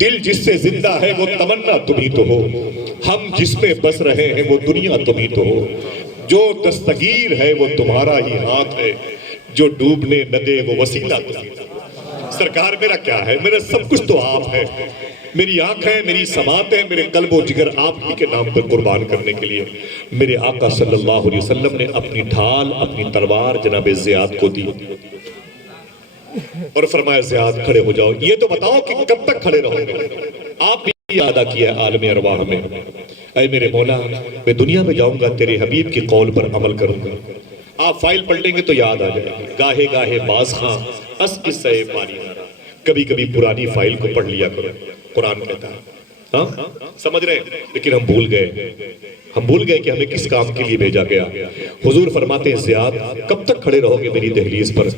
دل جس سے زندہ ہے وہ تمنا تمہیں تو ہو، ہم جس میں بس رہے ہیں وہ دنیا تمہیں تو ہو، جو دستگیر ہے وہ تمہارا ہی ہاتھ ہے، جو ڈوبنے نہ دے وہ وسیلہ تمہیں تو ہو۔ سرکار میرا کیا ہے؟ میرا سب کچھ تو آپ ہے، میری آنکھیں، میری سماعتیں، میرے قلب و جگر آپ ہی کے نام پر قربان کرنے کے لیے میرے آقا صلی اللہ علیہ وسلم نے اپنی ڈھال، اپنی تلوار جناب زیاد کو دی اور فرمایا زیاد کھڑے ہو جاؤ، یہ تو بتاؤ کہ کب تک کھڑے رہو گے؟ آپ بھی ادا کیا ہے عالم ارواح میں، اے میرے مولا میں دنیا میں جاؤں گا تیرے حبیب کی قول پر عمل کروں گا۔ آپ فائل پلٹیں گے تو یاد آ جائے گا، گاہے گاہے باز خاں اس قصہ پانی نارا، کبھی کبھی پرانی فائل کو پڑھ لیا کرو، قرآن کہتا ہے۔ ہاں سمجھ رہے ہیں؟ لیکن ہم بھول گئے کہ ہمیں کس کام کے لیے بھیجا گیا۔ حضور فرماتے ہیں زیاد کب تک کھڑے رہو گے میری دہلیز پر؟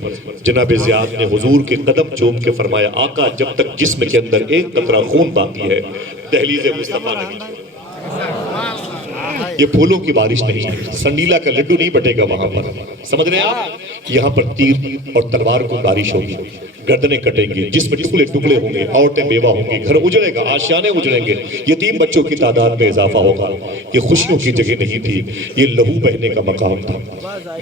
جناب زیاد نے حضور کے قدم چوم کے فرمایا آقا جب تک جسم کے اندر ایک قطرہ خون باقی ہے دہلیز مصطفیٰ نہیں چھوڑے۔ یہ پھولوں کی بارش نہیں ہے، سنڈیلا کا لڈو نہیں بٹے گا وہاں پر، سمجھ رہے ہیں آپ؟ یہاں پر تیر اور تلوار کو بارش ہوگی، گردنیں کٹیں گی، جسم ٹکڑے ٹکڑے ہوں گے، عورتیں بیوہ ہوں گی، گھر اجڑے گا، آشیانے اجڑیں گے، یتیم بچوں کی تعداد میں اضافہ ہوگا۔ یہ خوشیوں کی جگہ نہیں تھی، یہ لہو بہنے کا مقام تھا۔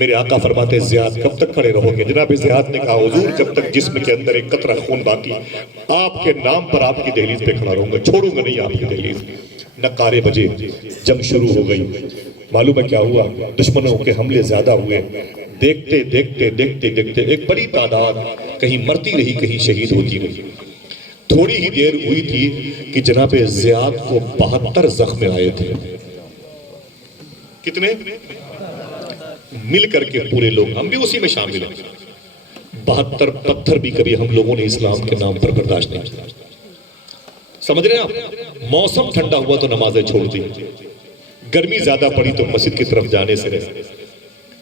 میرے آقا فرماتے ہیں زیاد کب تک کھڑے رہو گے؟ جناب زیاد نے کہا حضور جب تک جسم کے اندر ایک قطرہ خون باقی، آپ کے نام پر آپ کی دہلیز پہ کھڑا رہوں گا، چھوڑوں گا نہیں آپ کی دہلیز۔ نقارے بجے، جنگ شروع ہو گئی۔ معلوم ہے کیا ہوا؟ دشمنوں کے حملے زیادہ ہوئے، دیکھتے دیکھتے دیکھتے دیکھتے ایک بڑی تعداد کہیں مرتی رہی کہیں شہید ہوتی رہی۔ تھوڑی ہی دیر ہوئی تھی کہ جناب زیاد کو 72 زخم آئے تھے۔ کتنے؟ مل کر کے پورے لوگ، ہم بھی اسی میں شامل ہیں۔ 72 پتھر بھی کبھی ہم لوگوں نے اسلام کے نام پر برداشت نہیں کیا۔ سمجھ رہے ہیں آپ؟ موسم ٹھنڈا ہوا تو نمازیں چھوڑ دی، گرمی زیادہ پڑی تو مسجد کی طرف جانے سے رہے۔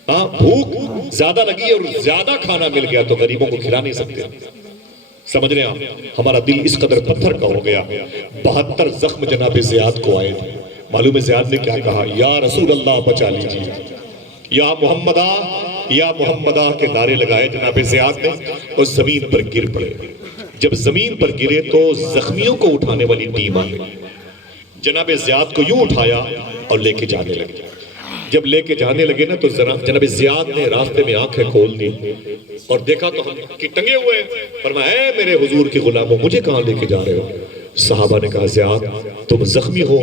ہاں بھوک زیادہ لگی اور زیادہ کھانا مل گیا تو غریبوں کو کھلا نہیں سکتے۔ سمجھ رہے ہیں آپ؟ ہمارا دل اس قدر پتھر کا ہو گیا۔ 72 زخم جناب زیاد کو آئے تھے۔ معلوم ہے زیاد نے کیا کہا؟ یا رسول اللہ بچا لیجیے، یا محمدہ یا محمدہ کے نعرے لگائے جناب زیاد نے اور زمین پر گر پڑے۔ جب زمین پر گرے تو زخمیوں کو اٹھانے والی ٹیم آئی، جناب زیاد کو یوں اٹھایا اور لے کے جانے لگے۔ جب لے کے جانے لگے نا تو جناب زیاد نے راستے میں آنکھیں کھول دی اور دیکھا تو ہم کی ٹنگے ہوئے ہیں۔ فرمایا اے میرے حضور کے غلاموں مجھے کہاں لے کے جا رہے ہو؟ صحابہ نے کہا زیاد تم زخمی ہو،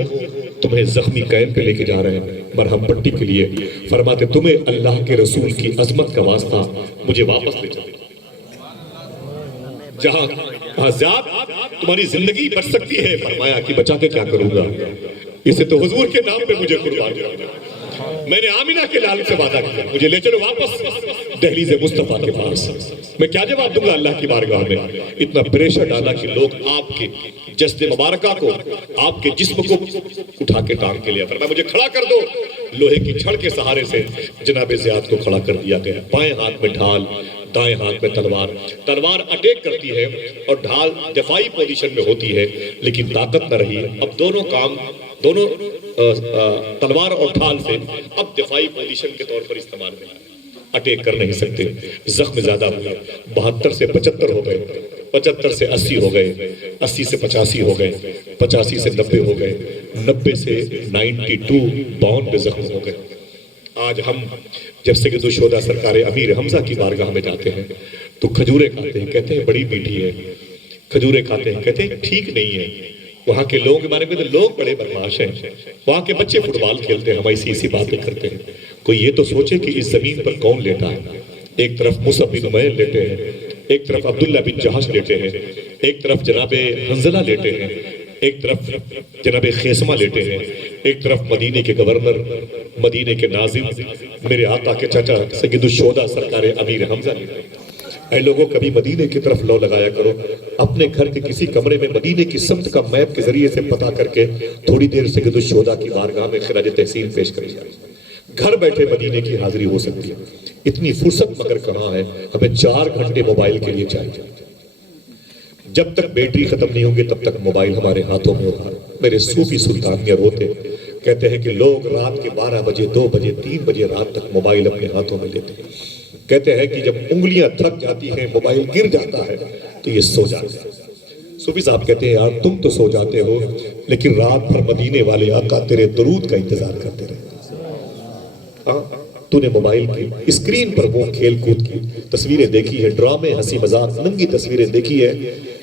تمہیں زخمی کیمپ پہ لے کے جا رہے ہیں مرہم پٹی کے لیے۔ فرماتے تمہیں اللہ کے رسول کی عظمت کا واسطہ مجھے واپس لے چلے جہاں کہا زیاد تمہاری زندگی بچ سکتی ہے۔ فرمایا کہ بچا کے کیا کروں گا؟ اسے تو حضور کے نام پہ مجھے قربان کرنا۔ میں نے آمینہ کے لال سے وعدہ کیا مجھے لے چلو واپس دہلیز مصطفیٰ کے پاس۔ میں کیا جواب دوں گا اللہ کی بارگاہ میں؟ اتنا پریشر ڈالا کہ لوگ آپ کے جسد مبارکہ کو، آپ کے جسم کو اٹھا کے ٹانگ کے لیا۔ فرمایا مجھے کھڑا کر دو۔ لوہے کی چھڑ کے سہارے سے جناب زیاد کو کھڑا کر دیا گیا۔ بائیں ہاتھ میں ڈھال، دائیں ہاتھ میں تلوار۔ تلوار اٹیک کرتی ہے اور ڈھال دفاعی پوزیشن میں ہوتی ہے، لیکن طاقت نہ رہی۔ اب دونوں کام، دونوں تلوار اور ڈھال سے اب دفاعی پوزیشن کے طور پر استعمال میں اٹیک کر نہیں سکتے۔ زخم زیادہ ہوئے، 72 سے 75 ہو گئے، 75 سے 80 ہو گئے، 80 سے 85 ہو گئے، 85 سے 90 ہو گئے، 90 سے 92 52 زخم ہو گئے۔ آج ہم جب سید الشہداء سرکار امیر حمزہ کی بارگاہ میں جاتے ہیں تو کھجوریں کھاتے ہیں، کہتے ہیں بڑی میٹھی ہے۔ کھجوریں کھاتے ہیں، کہتے ہیں ٹھیک نہیں ہے۔ وہاں کے لوگوں کے بارے میں لوگ بڑے بدمعاش ہیں، وہاں کے بچے فٹ بال کھیلتے ہیں، ہم ایسی باتیں کرتے ہیں۔ کوئی یہ تو سوچے کہ اس زمین پر کون لیٹا ہے؟ ایک طرف مصعب بن عمیر لیٹے ہیں، ایک طرف عبداللہ بن جہش لیٹے ہیں، ایک طرف جناب حنظلہ لیٹے ہیں، ایک طرف جناب خیسمہ لیٹے ہیں، ایک طرف مدینے کے گورنر، مدینے کے ناظم، میرے آقا کے چچا سید الشہداء سرکار امیر حمزہ لیٹے ہیں۔ اے لوگوں کبھی مدینے کی طرف لو لگایا کرو، اپنے گھر کے کسی کمرے میں مدینے کی سمت کا میپ کے ذریعے سے پتہ کر کے تھوڑی دیر سید الشہداء کی بارگاہ میں خراج تحسین پیش کر لیا۔ گھر بیٹھے مدینے کی حاضری ہو سکتی ہے۔ اتنی فرصت مگر کہاں ہے؟ ہمیں 4 گھنٹے موبائل کے لیے چاہیے۔ جب تک بیٹری ختم نہیں ہوگی تب تک موبائل ہمارے ہاتھوں میں ہوگا۔ میرے صوفی سلطان میاں روتے کہتے ہیں کہ لوگ رات کے 12 بجے 2 بجے 3 بجے رات تک موبائل اپنے ہاتھوں میں لیتے ہیں۔ کہتے ہیں کہ جب انگلیاں تھک جاتی ہیں موبائل گر جاتا ہے تو یہ سو جاتے ہیں۔ صوفی صاحب کہتے ہیں یار تم تو سو جاتے ہو لیکن رات بھر مدینے والے آقا تیرے درود کا انتظار کرتے رہے. تو نے موبائل کی اسکرین پر وہ کھیل کود کی تصویریں دیکھی ہے, ڈرامے, ہنسی مذاق, ننگی تصویریں دیکھی ہے,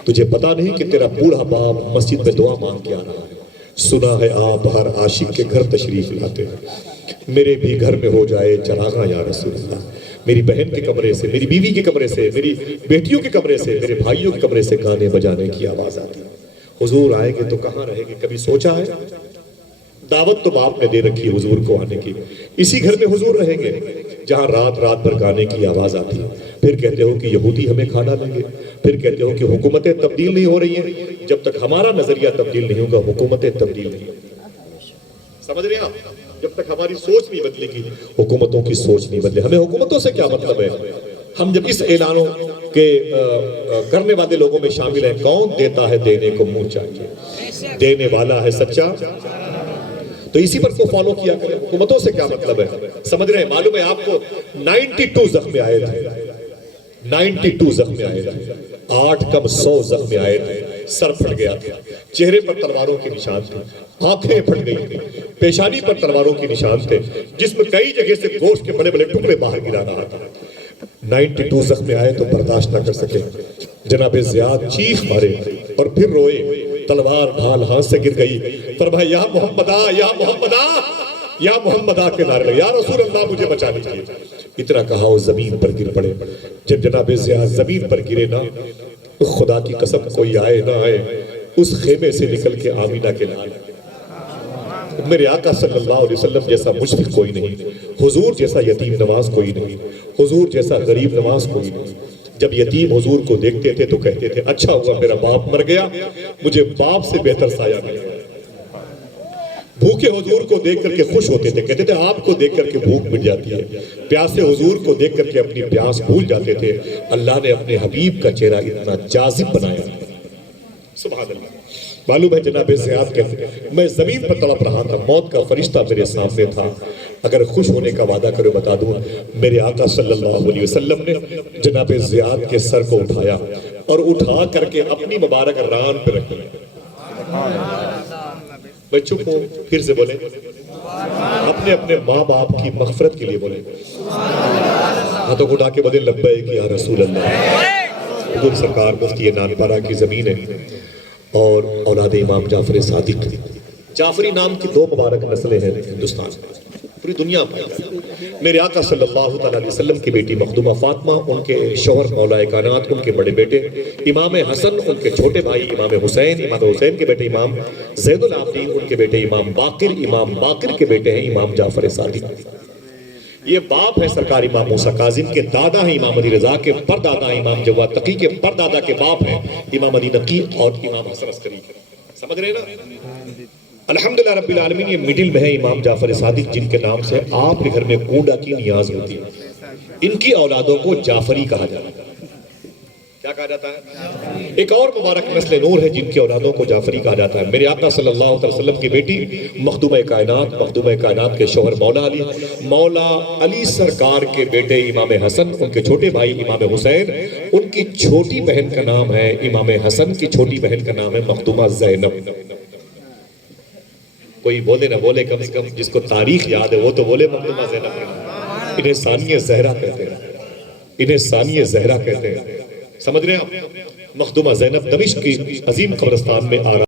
تجھے پتا نہیں کہ تیرا بوڑھا باپ مسجد میں دعا مانگ کے آ رہا ہے. سنا ہے آپ ہر عاشق کے گھر تشریف لاتے ہیں, میرے بھی گھر میں ہو جائے چراغاں یا رسول اللہ. میری بہن کے کمرے سے, میری بیوی کے کمرے سے, میری بیٹیوں کے کمرے سے, میرے بھائیوں کے کمرے سے گانے بجانے کی آواز آتی ہے. حضور آئیں گے تو کہاں رہیں گے, کبھی سوچا ہے؟ دعوت تو باپ نے دے رکھی حضور کو آنے کی, اسی گھر میں حضور رہیں گے جہاں رات رات بھر گانے کی آواز آتی ہے. پھر کہتے ہو کہ یہودی ہمیں کھانا لیں گے, پھر کہتے ہو کہ حکومتیں تبدیل نہیں ہو رہی ہیں. جب تک ہمارا نظریہ تبدیل نہیں ہوگا حکومتیں تبدیل نہیں ہوگی. سمجھ رہے ہیں آپ؟ جب تک ہماری سوچ نہیں بدلے گی حکومتوں کی سوچ نہیں بدلے. ہمیں حکومتوں سے کیا مطلب ہے؟ ہم جب اس اعلانوں کے کرنے والے لوگوں میں شامل ہیں, کون دیتا ہے دینے کو منہ چاہیے, دینے والا ہے سچا, تو اسی پر کو فالو کیا کریں. حکومتوں سے کیا مطلب ہے؟ سمجھ رہے ہیں؟ معلوم ہے آپ کو 92 زخم آئے تھے, 92 زخم آئے تھے, 8 کم 100 زخم آئے تھے. سر پھٹ گیا تھا, چہرے پر تلواروں کے نشان تھے, آنکھیں پھٹ گئی تھی, پیشانی پر تلواروں کے نشان تھے, جس میں کئی جگہ سے گوشت کے بڑے بڑے ٹکڑے باہر گرا رہا تھا. 92 زخم آئے تو برداشت نہ کر سکے. جناب زیاد چیخ مارے اور پھر روئے, تلوار ڈھال ہاتھ سے گر گئی. فرمایا یا محمدہ یا محمدہ یا محمدہ کے نعرے لگے, یا رسول اللہ مجھے بچا لیجیے. اتنا کہا وہ زمین پر گر پڑے. جب جناب زیاد زمین پر گرے نا, خدا کی قسم کوئی آئے نہ آئے اس خیمے سے نکل کے آمینہ کے لال, میرے آقا صلی اللہ علیہ وسلم جیسا مشفق کوئی نہیں, حضور جیسا یتیم نواز کوئی نہیں, حضور جیسا غریب نواز کوئی نہیں. جب یتیم حضور کو دیکھتے تھے تو کہتے تھے اچھا ہوا میرا باپ مر گیا, مجھے باپ سے بہتر سایہ مل گیا. بھوکے حضور کو دیکھ کر کے خوش ہوتے تھے, کہتے تھے آپ کو دیکھ کر کے بھوک مٹ جاتی ہے. پیاسے حضور کو دیکھ کر کے اپنی پیاس بھول جاتے تھے. اللہ نے اپنے حبیب کا چہرہ اتنا جاذب بنایا, سبحان اللہ. معلوم ہے جناب زیاد کہتے ہیں میں زمین پر تڑپ رہا تھا, موت کا فرشتہ میرے سامنے تھا. اگر خوش ہونے کا وعدہ کرو بتا دوں, میرے آقا صلی اللہ علیہ وسلم نے جناب زیاد کے سر کو اٹھایا اور اٹھا کر کے اپنی مبارک ران پہ رکھی. میں چپ ہوں, پھر سے بولیں, اپنے اپنے ماں باپ کی مغفرت کے لیے بولیں, ہاتھوں کو اٹھا کے بولیں لبیک یا رسول اللہ. حضور سرکار مفتی نانپارہ کی زمین ہے اور اولاد امام جعفر صادق. جعفری نام کی 2 مبارک نسلیں ہیں ہندوستان میں, پوری دنیا میں. میرے آقا صلی اللہ تعالیٰ علیہ وسلم کی بیٹی مخدومہ فاطمہ, ان کے شوہر مولا کائنات, ان کے بڑے بیٹے امام حسن, ان کے چھوٹے بھائی امام حسین, امام حسین کے بیٹے امام زید العابدین, ان کے بیٹے امام باقر, امام باقر کے بیٹے ہیں امام جعفر صادق. یہ باپ ہے سرکار امام موسیٰ کاظم کے, دادا ہیں امام علی رضا کے, پردادا ہیں امام جواد تقی کے, پردادا کے باپ ہیں امام علی نقی اور امام حسن عسکری. سمجھ رہے نا؟ الحمدللہ رب العالمین. یہ مڈل میں ہے امام جعفر صادق, جن کے نام سے آپ کے گھر میں کونڈا کی نیاز ہوتی ہے. ان کی اولادوں کو جعفری کہا جاتا ہے. کیا کہا جاتا ہے؟ ایک اور مبارک نسل نور ہے جن کی اولادوں کو جعفری کہا جاتا ہے. میرے آقا صلی اللہ علیہ وسلم کی بیٹی مخدومہ کائنات کے شوہر مولا علی سرکار کے بیٹے امام حسن, ان کے چھوٹے بھائی امام حسین, ان کی چھوٹی بہن کا نام ہے امام حسن, کی چھوٹی بہن کا نام ہے مخدومہ زینب. کوئی بولے نہ بولے, کم سے کم جس کو تاریخ یاد ہے وہ تو بولے مخدومہ زینب. انہیں ثانیہ زہرا کہتے ہیں, انہیں ثانیہ زہرا کہتے ہیں. سمجھ رہے ہیں آپ؟ مخدومہ زینب دمشق کی عظیم قبرستان میں آرام